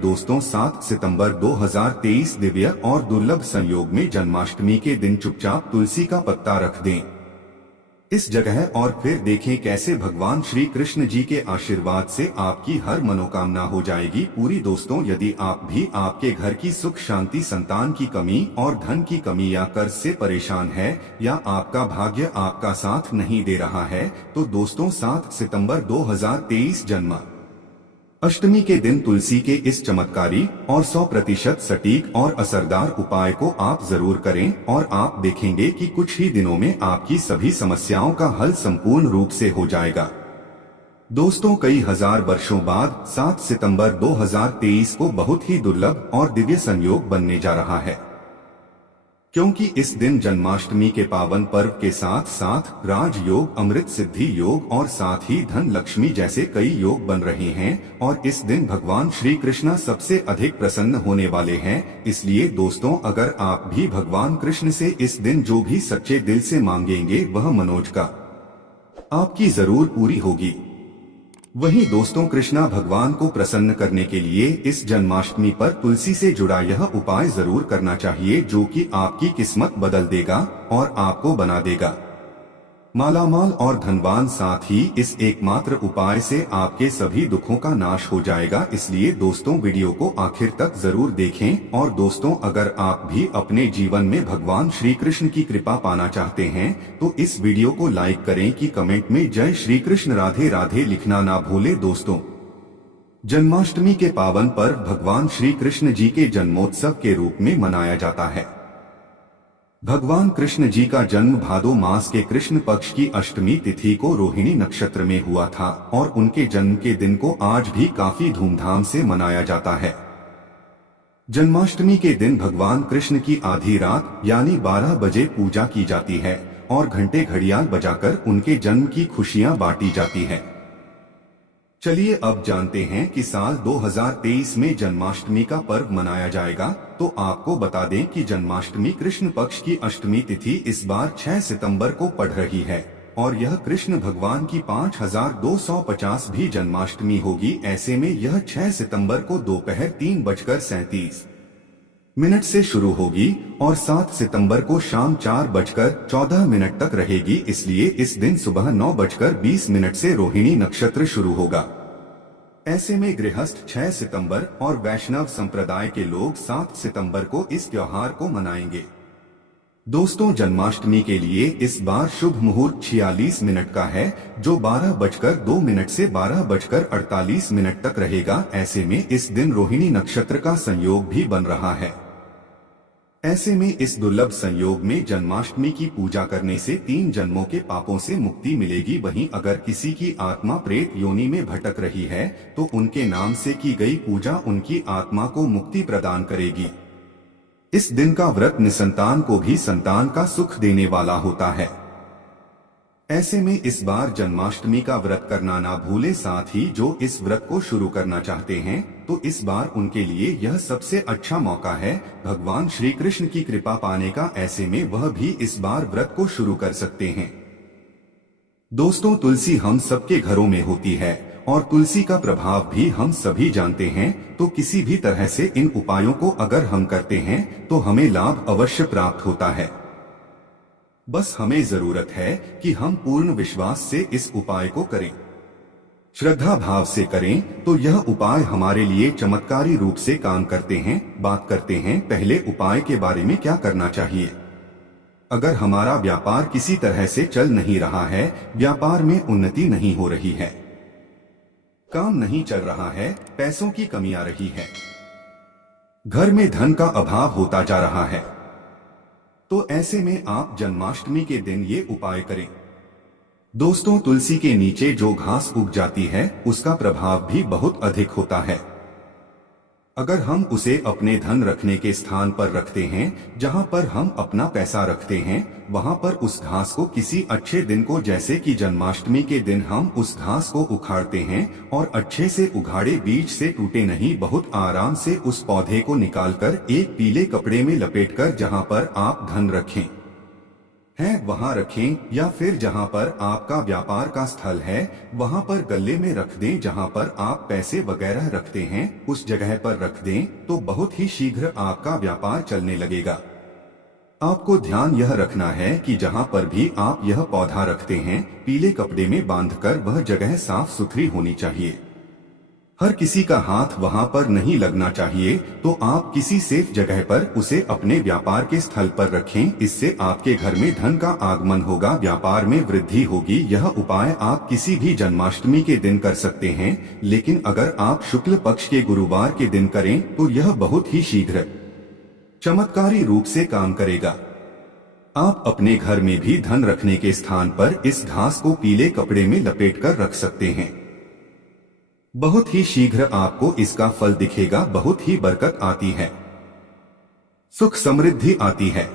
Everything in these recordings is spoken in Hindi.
दोस्तों 7 सितंबर 2023 दिव्य और दुर्लभ संयोग में जन्माष्टमी के दिन चुपचाप तुलसी का पत्ता रख दें इस जगह और फिर देखें कैसे भगवान श्री कृष्ण जी के आशीर्वाद से आपकी हर मनोकामना हो जाएगी पूरी। दोस्तों, यदि आप भी आपके घर की सुख शांति, संतान की कमी और धन की कमी या कर्ज से परेशान है या आपका भाग्य आपका साथ नहीं दे रहा है, तो दोस्तों 7 सितंबर 2023 जन्म अष्टमी के दिन तुलसी के इस चमत्कारी और 100% सटीक और असरदार उपाय को आप जरूर करें और आप देखेंगे कि कुछ ही दिनों में आपकी सभी समस्याओं का हल संपूर्ण रूप से हो जाएगा। दोस्तों, कई हजार वर्षों बाद 7 सितंबर 2023 को बहुत ही दुर्लभ और दिव्य संयोग बनने जा रहा है, क्योंकि इस दिन जन्माष्टमी के पावन पर्व के साथ साथ राजयोग, अमृत सिद्धि योग और साथ ही धन लक्ष्मी जैसे कई योग बन रहे हैं और इस दिन भगवान श्री कृष्ण सबसे अधिक प्रसन्न होने वाले हैं। इसलिए दोस्तों, अगर आप भी भगवान कृष्ण से इस दिन जो भी सच्चे दिल से मांगेंगे वह मनोज का आपकी जरूर पूरी होगी। वहीं दोस्तों, कृष्णा भगवान को प्रसन्न करने के लिए इस जन्माष्टमी पर तुलसी से जुड़ा यह उपाय जरूर करना चाहिए, जो कि आपकी किस्मत बदल देगा और आपको बना देगा मालामाल और धनवान। साथ ही इस एकमात्र उपाय से आपके सभी दुखों का नाश हो जाएगा। इसलिए दोस्तों, वीडियो को आखिर तक जरूर देखें। और दोस्तों, अगर आप भी अपने जीवन में भगवान श्री कृष्ण की कृपा पाना चाहते हैं तो इस वीडियो को लाइक करें कि कमेंट में जय श्री कृष्ण राधे राधे लिखना ना भूले। दोस्तों, जन्माष्टमी के पावन पर्व भगवान श्री कृष्ण जी के जन्मोत्सव के रूप में मनाया जाता है। भगवान कृष्ण जी का जन्म भादो मास के कृष्ण पक्ष की अष्टमी तिथि को रोहिणी नक्षत्र में हुआ था और उनके जन्म के दिन को आज भी काफी धूमधाम से मनाया जाता है। जन्माष्टमी के दिन भगवान कृष्ण की आधी रात यानी 12 बजे पूजा की जाती है और घंटे घड़ियाल बजाकर उनके जन्म की खुशियां बांटी जाती है। चलिए अब जानते हैं कि साल 2023 में जन्माष्टमी का पर्व मनाया जाएगा। तो आपको बता दें कि जन्माष्टमी कृष्ण पक्ष की अष्टमी तिथि इस बार 6 सितंबर को पड़ रही है और यह कृष्ण भगवान की 5250 भी जन्माष्टमी होगी। ऐसे में यह 6 सितंबर को दोपहर 3:37 से शुरू होगी और 7 सितंबर को शाम 4:14 तक रहेगी। इसलिए इस दिन सुबह 9:20 से रोहिणी नक्षत्र शुरू होगा। ऐसे में गृहस्थ 6 सितंबर और वैष्णव संप्रदाय के लोग 7 सितंबर को इस त्योहार को मनाएंगे। दोस्तों, जन्माष्टमी के लिए इस बार शुभ मुहूर्त 46 मिनट का है, जो 12:02 से 12:48 तक रहेगा। ऐसे में इस दिन रोहिणी नक्षत्र का संयोग भी बन रहा है। ऐसे में इस दुर्लभ संयोग में जन्माष्टमी की पूजा करने से 3 जन्मों के पापों से मुक्ति मिलेगी। वहीं अगर किसी की आत्मा प्रेत योनि में भटक रही है तो उनके नाम से की गई पूजा उनकी आत्मा को मुक्ति प्रदान करेगी। इस दिन का व्रत निसंतान को भी संतान का सुख देने वाला होता है। ऐसे में इस बार जन्माष्टमी का व्रत करना ना भूले। साथ ही जो इस व्रत को शुरू करना चाहते हैं तो इस बार उनके लिए यह सबसे अच्छा मौका है भगवान श्री कृष्ण की कृपा पाने का। ऐसे में वह भी इस बार व्रत को शुरू कर सकते हैं। दोस्तों, तुलसी हम सबके घरों में होती है और तुलसी का प्रभाव भी हम सभी जानते हैं। तो किसी भी तरह से इन उपायों को अगर हम करते हैं तो हमें लाभ अवश्य प्राप्त होता है। बस हमें जरूरत है कि हम पूर्ण विश्वास से इस उपाय को करें, श्रद्धा भाव से करें, तो यह उपाय हमारे लिए चमत्कारी रूप से काम करते हैं। बात करते हैं पहले उपाय के बारे में क्या करना चाहिए। अगर हमारा व्यापार किसी तरह से चल नहीं रहा है, व्यापार में उन्नति नहीं हो रही है, काम नहीं चल रहा है, पैसों की कमी आ रही है, घर में धन का अभाव होता जा रहा है, तो ऐसे में आप जन्माष्टमी के दिन ये उपाय करें। दोस्तों, तुलसी के नीचे जो घास उग जाती है उसका प्रभाव भी बहुत अधिक होता है। अगर हम उसे अपने धन रखने के स्थान पर रखते हैं, जहां पर हम अपना पैसा रखते हैं, वहां पर उस घास को किसी अच्छे दिन को, जैसे कि जन्माष्टमी के दिन, हम उस घास को उखाड़ते हैं और अच्छे से उगाड़े, बीज से टूटे नहीं, बहुत आराम से उस पौधे को निकालकर एक पीले कपड़े में लपेटकर जहां पर आप धन रखें है वहां रखें, या फिर जहां पर आपका व्यापार का स्थल है वहां पर गल्ले में रख दें। जहां पर आप पैसे वगैरह रखते हैं उस जगह पर रख दें, तो बहुत ही शीघ्र आपका व्यापार चलने लगेगा। आपको ध्यान यह रखना है कि जहां पर भी आप यह पौधा रखते हैं, पीले कपड़े में बांधकर वह जगह साफ सुथरी होनी चाहिए। हर किसी का हाथ वहां पर नहीं लगना चाहिए, तो आप किसी सेफ जगह पर उसे अपने व्यापार के स्थल पर रखें। इससे आपके घर में धन का आगमन होगा, व्यापार में वृद्धि होगी। यह उपाय आप किसी भी जन्माष्टमी के दिन कर सकते हैं, लेकिन अगर आप शुक्ल पक्ष के गुरुवार के दिन करें तो यह बहुत ही शीघ्र चमत्कारी रूप से काम करेगा। आप अपने घर में भी धन रखने के स्थान पर इस घास को पीले कपड़े में लपेटकर रख सकते हैं। बहुत ही शीघ्र आपको इसका फल दिखेगा, बहुत ही बरकत आती है, सुख समृद्धि आती है।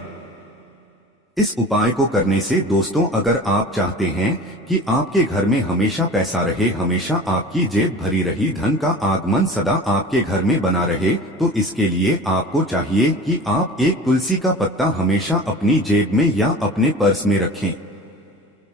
इस उपाय को करने से दोस्तों, अगर आप चाहते हैं कि आपके घर में हमेशा पैसा रहे, हमेशा आपकी जेब भरी रही, धन का आगमन सदा आपके घर में बना रहे, तो इसके लिए आपको चाहिए कि आप एक तुलसी का पत्ता हमेशा अपनी जेब में या अपने पर्स में रखें।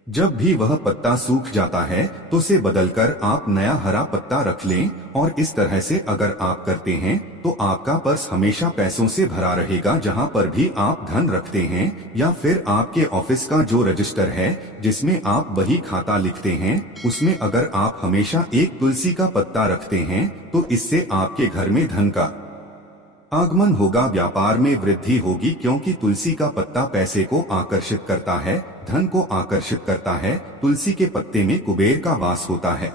जब भी वह पत्ता सूख जाता है तो उसे बदलकर आप नया हरा पत्ता रख लें, और इस तरह से अगर आप करते हैं तो आपका पर्स हमेशा पैसों से भरा रहेगा। जहां पर भी आप धन रखते हैं, या फिर आपके ऑफिस का जो रजिस्टर है जिसमें आप बही खाता लिखते हैं, उसमें अगर आप हमेशा एक तुलसी का पत्ता रखते हैं तो इससे आपके घर में धन का आगमन होगा, व्यापार में वृद्धि होगी। क्योंकि तुलसी का पत्ता पैसे को आकर्षित करता है, धन को आकर्षित करता है। तुलसी के पत्ते में कुबेर का वास होता है।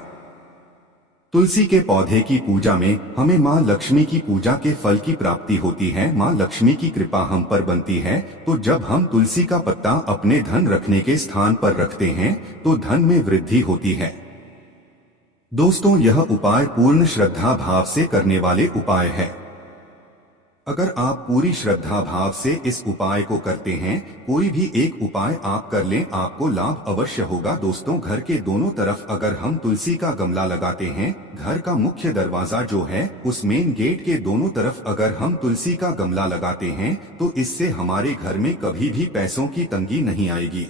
तुलसी के पौधे की पूजा में हमें माँ लक्ष्मी की पूजा के फल की प्राप्ति होती है, माँ लक्ष्मी की कृपा हम पर बनती है। तो जब हम तुलसी का पत्ता अपने धन रखने के स्थान पर रखते हैं तो धन में वृद्धि होती है। दोस्तों, यह उपाय पूर्ण श्रद्धा भाव से करने वाले उपाय है। अगर आप पूरी श्रद्धा भाव से इस उपाय को करते हैं, कोई भी एक उपाय आप कर लें, आपको लाभ अवश्य होगा। दोस्तों, घर के दोनों तरफ अगर हम तुलसी का गमला लगाते हैं, घर का मुख्य दरवाजा जो है उस मेन गेट के दोनों तरफ अगर हम तुलसी का गमला लगाते हैं तो इससे हमारे घर में कभी भी पैसों की तंगी नहीं आएगी।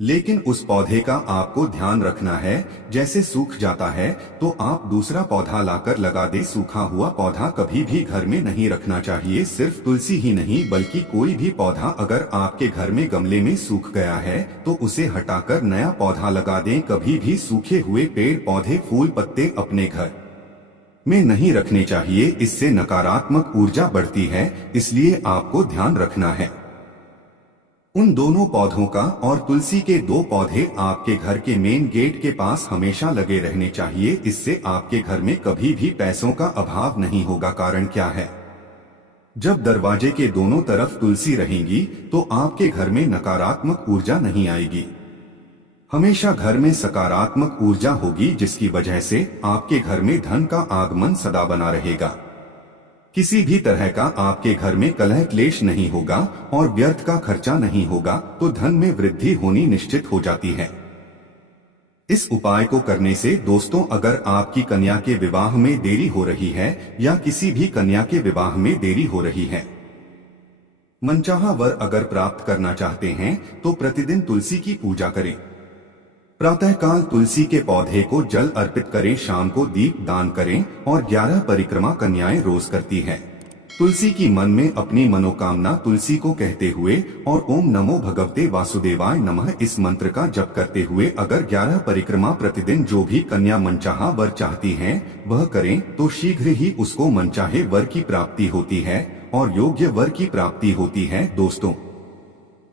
लेकिन उस पौधे का आपको ध्यान रखना है, जैसे सूख जाता है तो आप दूसरा पौधा लाकर लगा दे। सूखा हुआ पौधा कभी भी घर में नहीं रखना चाहिए। सिर्फ तुलसी ही नहीं बल्कि कोई भी पौधा अगर आपके घर में गमले में सूख गया है तो उसे हटाकर नया पौधा लगा दें। कभी भी सूखे हुए पेड़ पौधे फूल पत्ते अपने घर में नहीं रखने चाहिए, इससे नकारात्मक ऊर्जा बढ़ती है, इसलिए आपको ध्यान रखना है। उन दोनों पौधों का और तुलसी के 2 पौधे आपके घर के मेन गेट के पास हमेशा लगे रहने चाहिए। इससे आपके घर में कभी भी पैसों का अभाव नहीं होगा। कारण क्या है? जब दरवाजे के दोनों तरफ तुलसी रहेंगी तो आपके घर में नकारात्मक ऊर्जा नहीं आएगी, हमेशा घर में सकारात्मक ऊर्जा होगी, जिसकी वजह से आपके घर में धन का आगमन सदा बना रहेगा। किसी भी तरह का आपके घर में कलह क्लेश नहीं होगा और व्यर्थ का खर्चा नहीं होगा, तो धन में वृद्धि होनी निश्चित हो जाती है। इस उपाय को करने से दोस्तों, अगर आपकी कन्या के विवाह में देरी हो रही है या किसी भी कन्या के विवाह में देरी हो रही है, मनचाहा वर अगर प्राप्त करना चाहते हैं तो प्रतिदिन तुलसी की पूजा करें। प्रातःकाल तुलसी के पौधे को जल अर्पित करें, शाम को दीप दान करें और 11 परिक्रमा कन्याएं रोज करती हैं। तुलसी की मन में अपनी मनोकामना तुलसी को कहते हुए और ओम नमो भगवते वासुदेवाय नमः इस मंत्र का जप करते हुए अगर 11 परिक्रमा प्रतिदिन जो भी कन्या मनचाहा वर चाहती हैं वह करें तो शीघ्र ही उसको मनचाहे वर की प्राप्ति होती है और योग्य वर की प्राप्ति होती है। दोस्तों,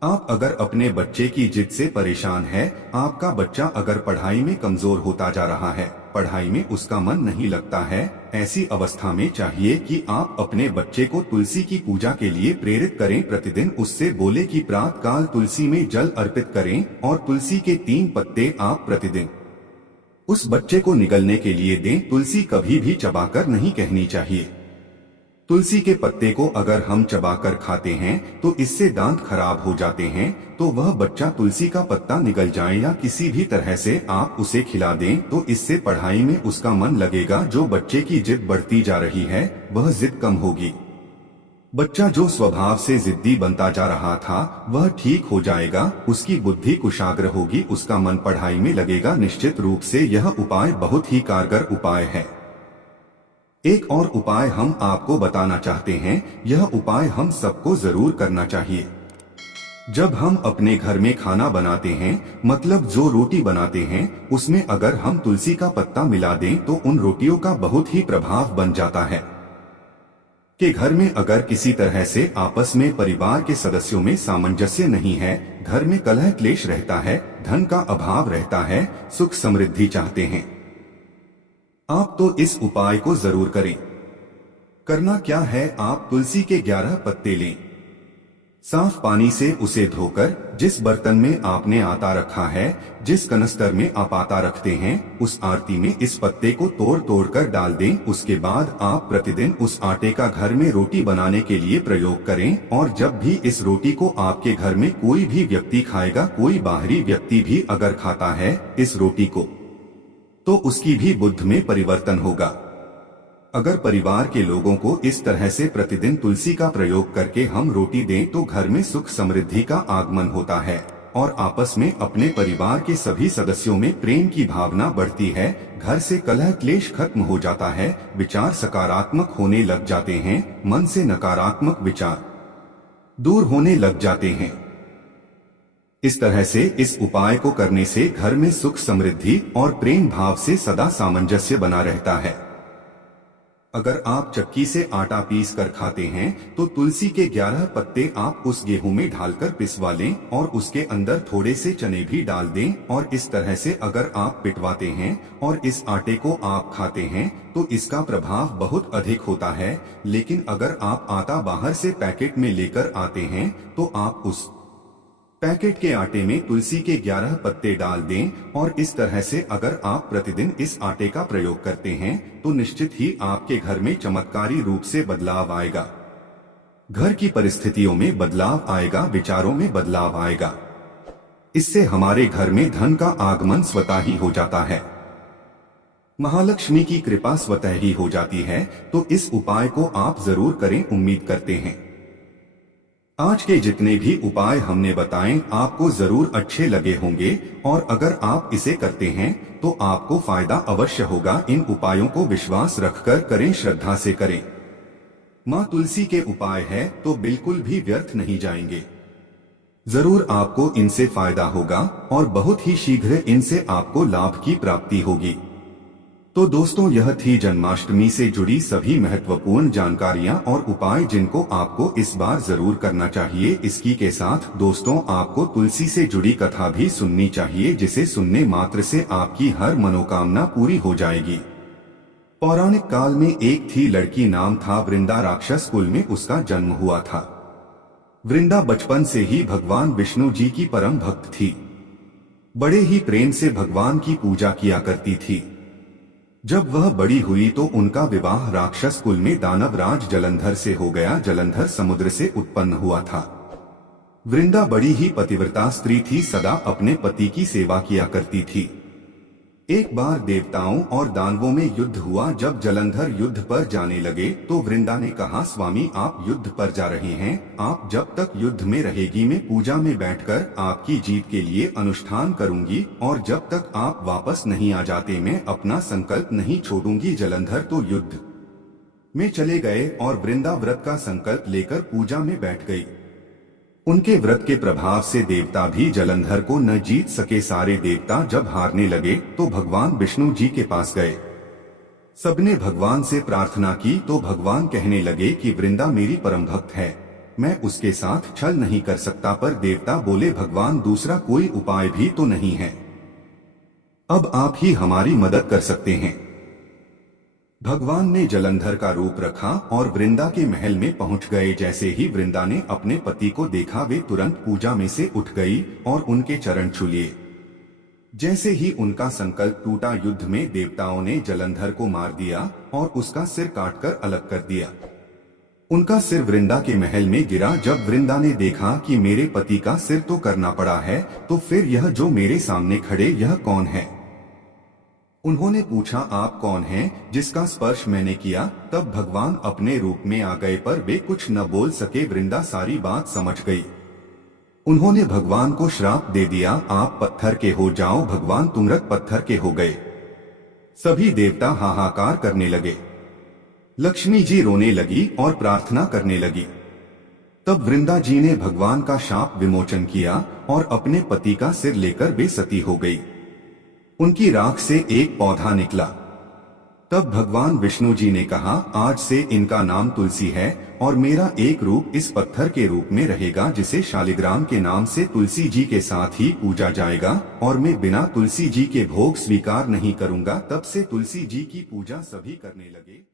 आप अगर अपने बच्चे की जिद से परेशान है, आपका बच्चा अगर पढ़ाई में कमजोर होता जा रहा है, पढ़ाई में उसका मन नहीं लगता है, ऐसी अवस्था में चाहिए कि आप अपने बच्चे को तुलसी की पूजा के लिए प्रेरित करें। प्रतिदिन उससे बोले कि प्रातःकाल तुलसी में जल अर्पित करें और तुलसी के 3 पत्ते आप प्रतिदिन उस बच्चे को निगलने के लिए दें। तुलसी कभी भी चबाकर नहीं कहनी चाहिए। तुलसी के पत्ते को अगर हम चबाकर खाते हैं तो इससे दांत खराब हो जाते हैं, तो वह बच्चा तुलसी का पत्ता निगल जाए या किसी भी तरह से आप उसे खिला दें तो इससे पढ़ाई में उसका मन लगेगा। जो बच्चे की जिद बढ़ती जा रही है वह जिद कम होगी। बच्चा जो स्वभाव से जिद्दी बनता जा रहा था वह ठीक हो जाएगा, उसकी बुद्धि कुशाग्र होगी, उसका मन पढ़ाई में लगेगा। निश्चित रूप से यह उपाय बहुत ही कारगर उपाय है। एक और उपाय हम आपको बताना चाहते हैं। यह उपाय हम सबको जरूर करना चाहिए। जब हम अपने घर में खाना बनाते हैं, मतलब जो रोटी बनाते हैं, उसमें अगर हम तुलसी का पत्ता मिला दें तो उन रोटियों का बहुत ही प्रभाव बन जाता है। कि घर में अगर किसी तरह से आपस में परिवार के सदस्यों में सामंजस्य नहीं है, घर में कलह क्लेश रहता है, धन का अभाव रहता है, सुख समृद्धि चाहते हैं आप, तो इस उपाय को जरूर करें। करना क्या है, आप तुलसी के 11 पत्ते लें, साफ पानी से उसे धोकर जिस बर्तन में आपने आटा रखा है, जिस कनस्तर में आप आटा रखते हैं, उस आरती में इस पत्ते को तोड़ तोड़ कर डाल दें। उसके बाद आप प्रतिदिन उस आटे का घर में रोटी बनाने के लिए प्रयोग करें, और जब भी इस रोटी को आपके घर में कोई भी व्यक्ति खाएगा, कोई बाहरी व्यक्ति भी अगर खाता है इस रोटी को, तो उसकी भी बुद्धि में परिवर्तन होगा। अगर परिवार के लोगों को इस तरह से प्रतिदिन तुलसी का प्रयोग करके हम रोटी दें तो घर में सुख समृद्धि का आगमन होता है और आपस में अपने परिवार के सभी सदस्यों में प्रेम की भावना बढ़ती है। घर से कलह क्लेश खत्म हो जाता है, विचार सकारात्मक होने लग जाते हैं, मन से नकारात्मक विचार दूर होने लग जाते हैं। इस तरह से इस उपाय को करने से घर में सुख समृद्धि और प्रेम भाव से सदा सामंजस्य बना रहता है। अगर आप चक्की से आटा पीस कर खाते हैं तो तुलसी के 11 पत्ते आप उस गेहूं में डालकर पिसवा लें और उसके अंदर थोड़े से चने भी डाल दें, और इस तरह से अगर आप पिटवाते हैं और इस आटे को आप खाते हैं तो इसका प्रभाव बहुत अधिक होता है। लेकिन अगर आप आटा बाहर से पैकेट में लेकर आते हैं तो आप उस पैकेट के आटे में तुलसी के 11 पत्ते डाल दें, और इस तरह से अगर आप प्रतिदिन इस आटे का प्रयोग करते हैं तो निश्चित ही आपके घर में चमत्कारी रूप से बदलाव आएगा। घर की परिस्थितियों में बदलाव आएगा, विचारों में बदलाव आएगा। इससे हमारे घर में धन का आगमन स्वतः ही हो जाता है, महालक्ष्मी की कृपा स्वतः ही हो जाती है। तो इस उपाय को आप जरूर करें, उम्मीद करते हैं आज के जितने भी उपाय हमने बताए आपको जरूर अच्छे लगे होंगे, और अगर आप इसे करते हैं तो आपको फायदा अवश्य होगा। इन उपायों को विश्वास रखकर करें, श्रद्धा से करें। माँ तुलसी के उपाय है तो बिल्कुल भी व्यर्थ नहीं जाएंगे, जरूर आपको इनसे फायदा होगा और बहुत ही शीघ्र इनसे आपको लाभ की प्राप्ति होगी। तो दोस्तों, यह थी जन्माष्टमी से जुड़ी सभी महत्वपूर्ण जानकारियां और उपाय जिनको आपको इस बार जरूर करना चाहिए। इसकी के साथ दोस्तों आपको तुलसी से जुड़ी कथा भी सुननी चाहिए, जिसे सुनने मात्र से आपकी हर मनोकामना पूरी हो जाएगी। पौराणिक काल में एक थी लड़की, नाम था वृंदा। राक्षस कुल में उसका जन्म हुआ था। वृंदा बचपन से ही भगवान विष्णु जी की परम भक्त थी, बड़े ही प्रेम से भगवान की पूजा किया करती थी। जब वह बड़ी हुई तो उनका विवाह राक्षस कुल में दानवराज जलंधर से हो गया। जलंधर समुद्र से उत्पन्न हुआ था। वृंदा बड़ी ही पतिव्रता स्त्री थी, सदा अपने पति की सेवा किया करती थी। एक बार देवताओं और दानवों में युद्ध हुआ। जब जलंधर युद्ध पर जाने लगे तो वृंदा ने कहा, स्वामी आप युद्ध पर जा रहे हैं, आप जब तक युद्ध में रहेगी मैं पूजा में बैठकर आपकी जीत के लिए अनुष्ठान करूंगी, और जब तक आप वापस नहीं आ जाते मैं अपना संकल्प नहीं छोड़ूंगी। जलंधर तो युद्ध में चले गए और वृंदा व्रत का संकल्प लेकर पूजा में बैठ गई। उनके व्रत के प्रभाव से देवता भी जलंधर को न जीत सके। सारे देवता जब हारने लगे तो भगवान विष्णु जी के पास गए। सबने भगवान से प्रार्थना की तो भगवान कहने लगे कि वृंदा मेरी परम भक्त है, मैं उसके साथ छल नहीं कर सकता। पर देवता बोले, भगवान दूसरा कोई उपाय भी तो नहीं है, अब आप ही हमारी मदद कर सकते हैं। भगवान ने जलंधर का रूप रखा और वृंदा के महल में पहुंच गए। जैसे ही वृंदा ने अपने पति को देखा वे तुरंत पूजा में से उठ गई और उनके चरण छू लिए। जैसे ही उनका संकल्प टूटा, युद्ध में देवताओं ने जलंधर को मार दिया और उसका सिर काटकर अलग कर दिया। उनका सिर वृंदा के महल में गिरा। जब वृंदा ने देखा कि मेरे पति का सिर तो करना पड़ा है, तो फिर यह जो मेरे सामने खड़े यह कौन है? उन्होंने पूछा, आप कौन हैं जिसका स्पर्श मैंने किया? तब भगवान अपने रूप में आ गए, पर वे कुछ न बोल सके। वृंदा सारी बात समझ गई। उन्होंने भगवान को श्राप दे दिया, आप पत्थर के हो जाओ। भगवान तुरंत पत्थर के हो गए। सभी देवता हाहाकार करने लगे। लक्ष्मी जी रोने लगी और प्रार्थना करने लगी। तब वृंदा जी ने भगवान का शाप विमोचन किया और अपने पति का सिर लेकर वे सती हो गई। उनकी राख से एक पौधा निकला। तब भगवान विष्णु जी ने कहा, आज से इनका नाम तुलसी है और मेरा एक रूप इस पत्थर के रूप में रहेगा, जिसे शालिग्राम के नाम से तुलसी जी के साथ ही पूजा जाएगा और मैं बिना तुलसी जी के भोग स्वीकार नहीं करूंगा। तब से तुलसी जी की पूजा सभी करने लगे।